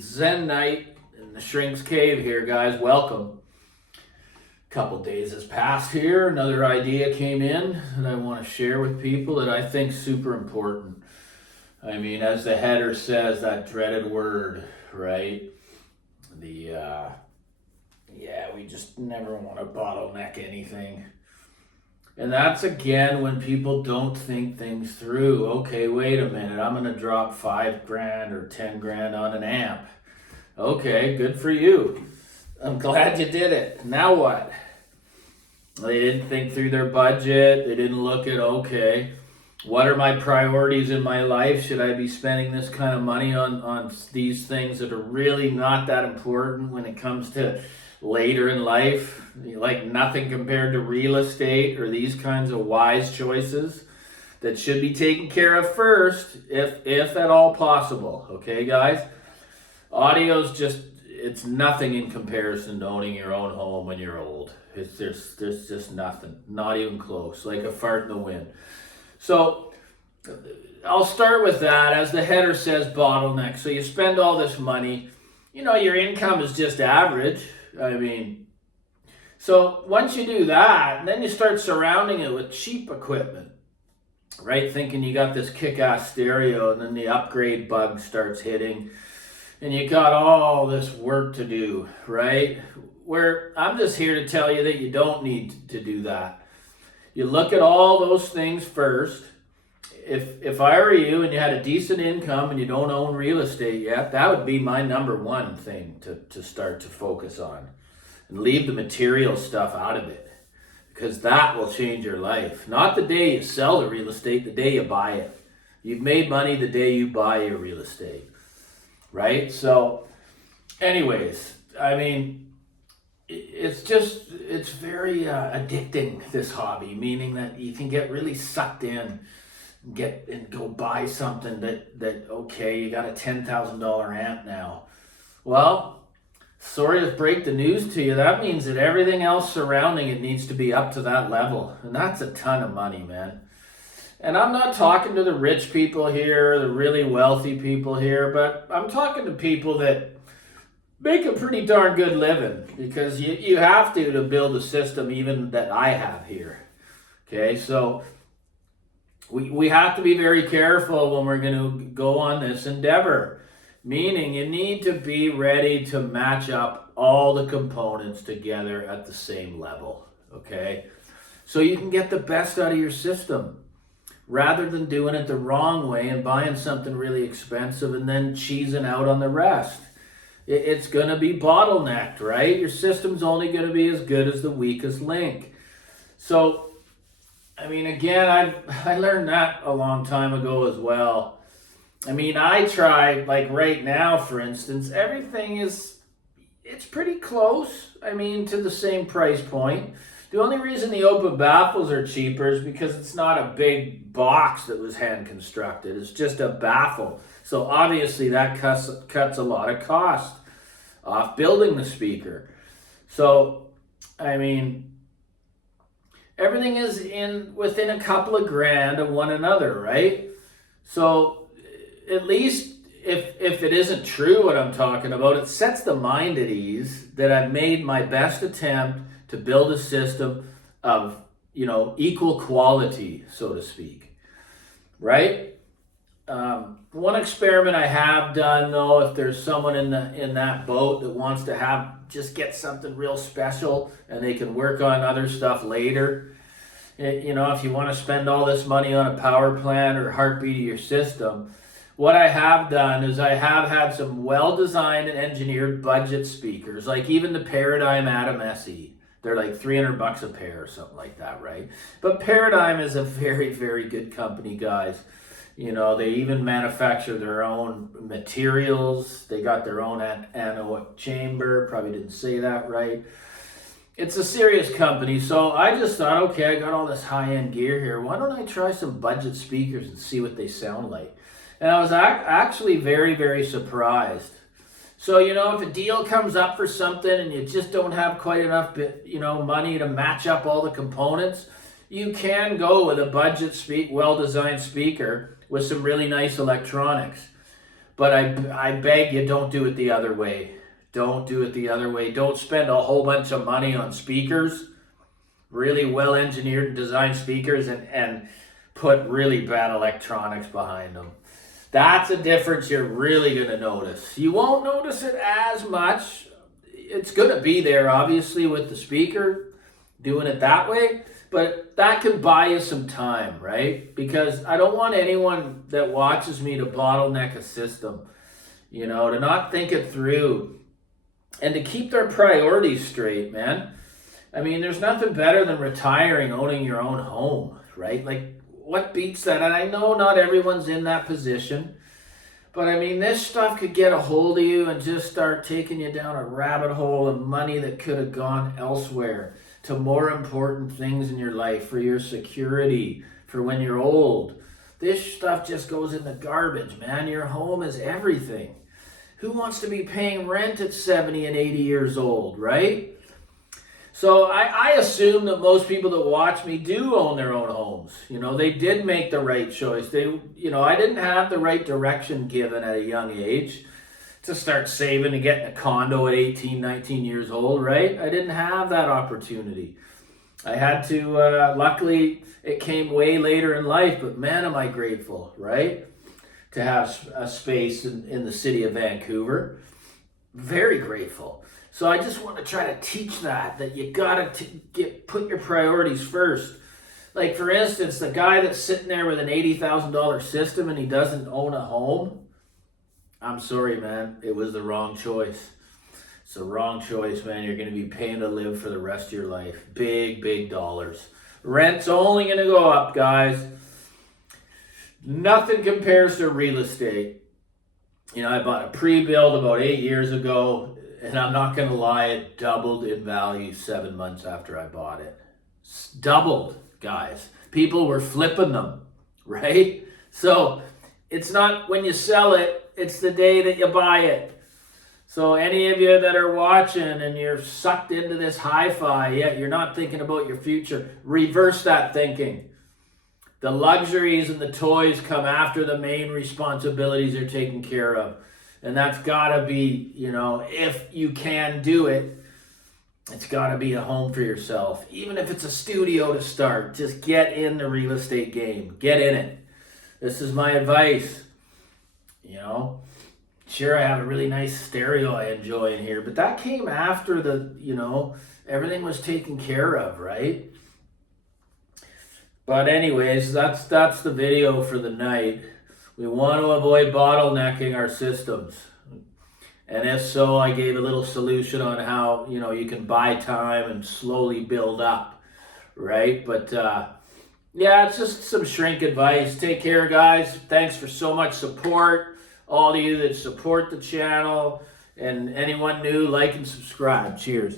It's Zen night in the Shrink's Cave here, guys. Welcome. A couple days has passed here. Another idea came in that I want to share with people that I think is super important. I mean, as the header says, that dreaded word, right? We just never want to bottleneck anything. And that's again when people don't think things through. Okay, wait a minute, I'm gonna drop $5,000 or $10,000 on an amp. Okay, good for you. I'm glad you did it. Now what? They didn't think through their budget. They didn't look at, okay, what are my priorities in my life? Should I be spending this kind of money on these things that are really not that important when it comes to later in life, like nothing compared to real estate or these kinds of wise choices that should be taken care of first, if at all possible. Okay, guys? Audio's it's nothing in comparison to owning your own home when you're old. There's just nothing, not even close, like a fart in the wind. So I'll start with that. As the header says, bottleneck. So you spend all this money, your income is just average. So once you do that, then you start surrounding it with cheap equipment, right? Thinking you got this kick-ass stereo, and then the upgrade bug starts hitting, and you got all this work to do, right? Where I'm just here to tell you that you don't need to do that. You look at all those things first. If I were you and you had a decent income and you don't own real estate yet, that would be my number one thing to start to focus on. And leave the material stuff out of it, because that will change your life. Not the day you sell the real estate, the day you buy it. You've made money the day you buy your real estate, right? So anyways, it's very addicting, this hobby, meaning that you can get really sucked in, and go buy something that okay, you got a $10,000 amp now. Well, sorry to break the news to you, that means that everything else surrounding it needs to be up to that level. And that's a ton of money, man. And I'm not talking to the rich people here, the really wealthy people here, but I'm talking to people that make a pretty darn good living, because you have to build a system even that I have here. Okay, so we have to be very careful when we're going to go on this endeavor. Meaning you need to be ready to match up all the components together at the same level, okay? So you can get the best out of your system, rather than doing it the wrong way and buying something really expensive and then cheesing out on the rest. It's going to be bottlenecked, right? Your system's only going to be as good as the weakest link. So again, I learned that a long time ago as well. I try, like right now, for instance, everything it's pretty close, to the same price point. The only reason the open baffles are cheaper is because it's not a big box that was hand constructed. It's just a baffle. So obviously that cuts a lot of cost off building the speaker. So, everything is within a couple of grand of one another, right? So at least if it isn't true what I'm talking about, it sets the mind at ease that I've made my best attempt to build a system of, equal quality, so to speak, right? One experiment I have done, though, if there's someone in that boat that wants to just get something real special and they can work on other stuff later, if you want to spend all this money on a power plant or heartbeat of your system, what I have done is I have had some well-designed and engineered budget speakers, like even the Paradigm Atom SE. They're like $300 a pair or something like that, right? But Paradigm is a very, very good company, guys. They even manufacture their own materials. They got their own anechoic chamber. Probably didn't say that right. It's a serious company. So I just thought, okay, I got all this high-end gear here. Why don't I try some budget speakers and see what they sound like? And I was actually very, very surprised. So, if a deal comes up for something and you just don't have quite enough, money to match up all the components, you can go with a budget well-designed speaker with some really nice electronics. But I beg you, don't do it the other way. Don't do it the other way. Don't spend a whole bunch of money on speakers, really well engineered and designed speakers, and put really bad electronics behind them. That's a difference you're really going to notice. You won't notice it as much. It's going to be there, obviously, with the speaker, doing it that way. But that can buy you some time, right? Because I don't want anyone that watches me to bottleneck a system, to not think it through and to keep their priorities straight, man. I mean, there's nothing better than retiring, owning your own home, right? Like, what beats that? And I know not everyone's in that position, but I mean, this stuff could get a hold of you and just start taking you down a rabbit hole of money that could have gone elsewhere to more important things in your life, for your security, for when you're old. This stuff just goes in the garbage, man. Your home is everything. Who wants to be paying rent at 70 and 80 years old, right? So I assume that most people that watch me do own their own homes. They did make the right choice. I didn't have the right direction given at a young age to start saving to get in a condo at 18, 19 years old, right? I didn't have that opportunity. I had to, luckily, it came way later in life, but man, am I grateful, right? To have a space in the city of Vancouver. Very grateful. So I just want to try to teach that you got to put your priorities first. Like, for instance, the guy that's sitting there with an $80,000 system and he doesn't own a home, I'm sorry, man. It was the wrong choice. It's the wrong choice, man. You're going to be paying to live for the rest of your life. Big, big dollars. Rent's only going to go up, guys. Nothing compares to real estate. I bought a pre-build about 8 years ago, and I'm not going to lie, it doubled in value 7 months after I bought it. Doubled, guys. People were flipping them, right? So it's not when you sell it, it's the day that you buy it. So any of you that are watching and you're sucked into this hi-fi, yet you're not thinking about your future, reverse that thinking. The luxuries and the toys come after the main responsibilities are taken care of. And that's got to be, if you can do it, it's got to be a home for yourself. Even if it's a studio to start, just get in the real estate game. Get in it. This is my advice. Sure, I have a really nice stereo I enjoy in here, but that came after everything was taken care of, right? But anyways, that's the video for the night. We want to avoid bottlenecking our systems. And if so, I gave a little solution on how, you can buy time and slowly build up, right? But yeah, it's just some shrink advice. Take care, guys. Thanks for so much support. All of you that support the channel, and anyone new, like and subscribe. Cheers.